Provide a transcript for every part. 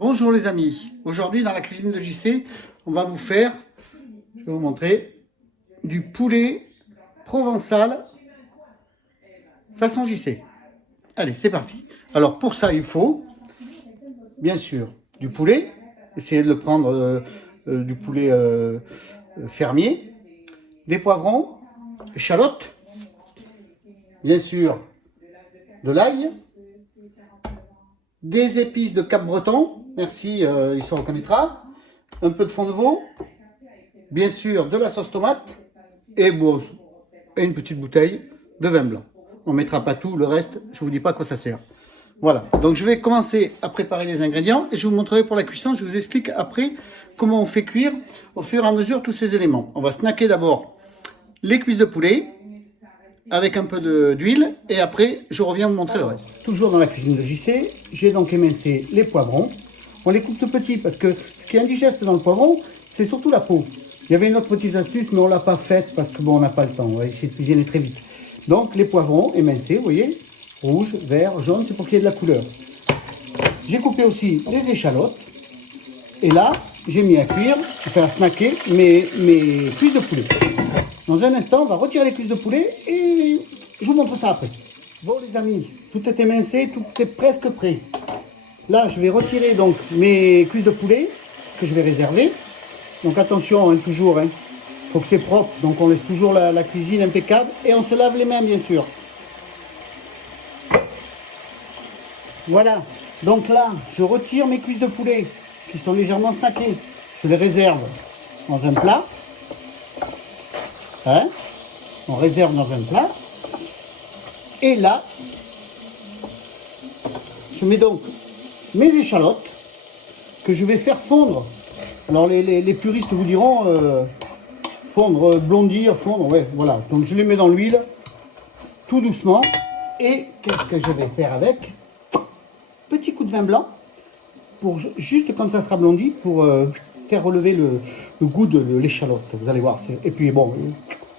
Bonjour les amis, aujourd'hui dans la cuisine de JC, on va vous faire, je vais vous montrer, du poulet provençal façon JC. Allez, c'est parti. Alors pour ça, il faut, bien sûr, du poulet. Essayez de le prendre du poulet fermier, des poivrons, échalotes, bien sûr, de l'ail, des épices de Cap-Breton, merci, il se reconnaîtra, un peu de fond de veau, bien sûr de la sauce tomate et, bon, et une petite bouteille de vin blanc. On ne mettra pas tout, le reste, je ne vous dis pas à quoi ça sert. Voilà, donc je vais commencer à préparer les ingrédients et je vous montrerai pour la cuisson, je vous explique après comment on fait cuire au fur et à mesure tous ces éléments. On va snacker d'abord les cuisses de poulet avec un peu d'huile et après je reviens vous montrer le reste. Toujours dans la cuisine de JC, j'ai donc émincé les poivrons. On les coupe tout petits parce que ce qui est indigeste dans le poivron, c'est surtout la peau. Il y avait une autre petite astuce, mais on ne l'a pas faite parce que bon, on n'a pas le temps. On va essayer de cuisiner très vite. Donc les poivrons émincés, vous voyez, rouge, vert, jaune, c'est pour qu'il y ait de la couleur. J'ai coupé aussi les échalotes. Et là, j'ai mis à cuire, à snacker mes cuisses de poulet. Dans un instant, on va retirer les cuisses de poulet et je vous montre ça après. Bon les amis, tout est émincé, tout est presque prêt. Là, je vais retirer donc mes cuisses de poulet que je vais réserver. Donc attention, hein, toujours, faut que c'est propre. Donc on laisse toujours la cuisine impeccable et on se lave les mains bien sûr. Voilà, donc là, je retire mes cuisses de poulet qui sont légèrement snackées. Je les réserve dans un plat. On réserve dans un plat. Et là, je mets donc mes échalotes que je vais faire fondre. Alors les puristes vous diront fondre, blondir, fondre, ouais, voilà. Donc je les mets dans l'huile, tout doucement. Et qu'est-ce que je vais faire avec? Petit coup de vin blanc, pour juste quand ça sera blondi, pour faire relever le goût de l'échalote. Vous allez voir. Et puis bon,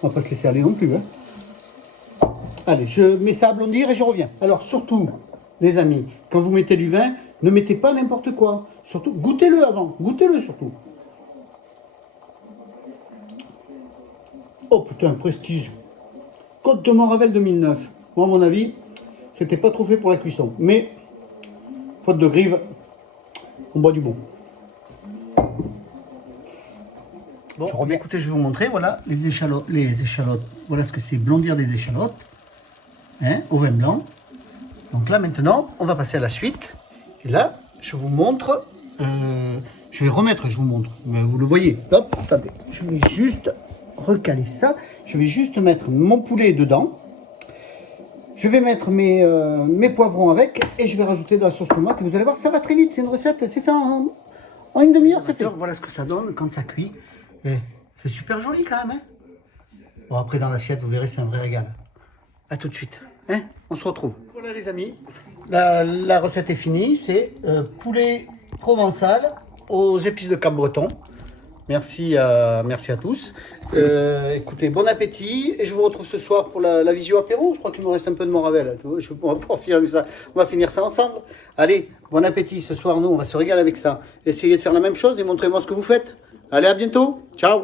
on va pas se laisser aller non plus. Allez, je mets ça à blondir et je reviens. Alors surtout, les amis, quand vous mettez du vin, ne mettez pas n'importe quoi. Surtout, goûtez-le avant. Goûtez-le surtout. Oh putain, prestige. Côte de Moravel 2009. Moi, à mon avis, c'était pas trop fait pour la cuisson. Mais, faute de grive, on boit du bon. Bon, je reviens. Écoutez, je vais vous montrer. Voilà les échalotes. Voilà ce que c'est blondir des échalotes. Au vin blanc. Donc là maintenant, on va passer à la suite. Et là, je vous montre. Je vais remettre, je vous montre. Mais vous le voyez. Hop, attendez. Je vais juste recaler ça. Je vais juste mettre mon poulet dedans. Je vais mettre mes poivrons avec et je vais rajouter de la sauce tomate. Et vous allez voir, ça va très vite. C'est une recette, c'est fait en une demi-heure, c'est fait. Voilà ce que ça donne quand ça cuit. C'est super joli quand même. Bon, après dans l'assiette, vous verrez, c'est un vrai régal. A tout de suite. On se retrouve. Voilà les amis, la recette est finie. C'est poulet provençal aux épices de Cap-Breton. Merci à tous. Écoutez, bon appétit. Et je vous retrouve ce soir pour la visio apéro. Je crois qu'il me reste un peu de Moravel. On va finir ça ensemble. Allez, bon appétit. Ce soir, nous, on va se régaler avec ça. Essayez de faire la même chose et montrez-moi ce que vous faites. Allez, à bientôt. Ciao.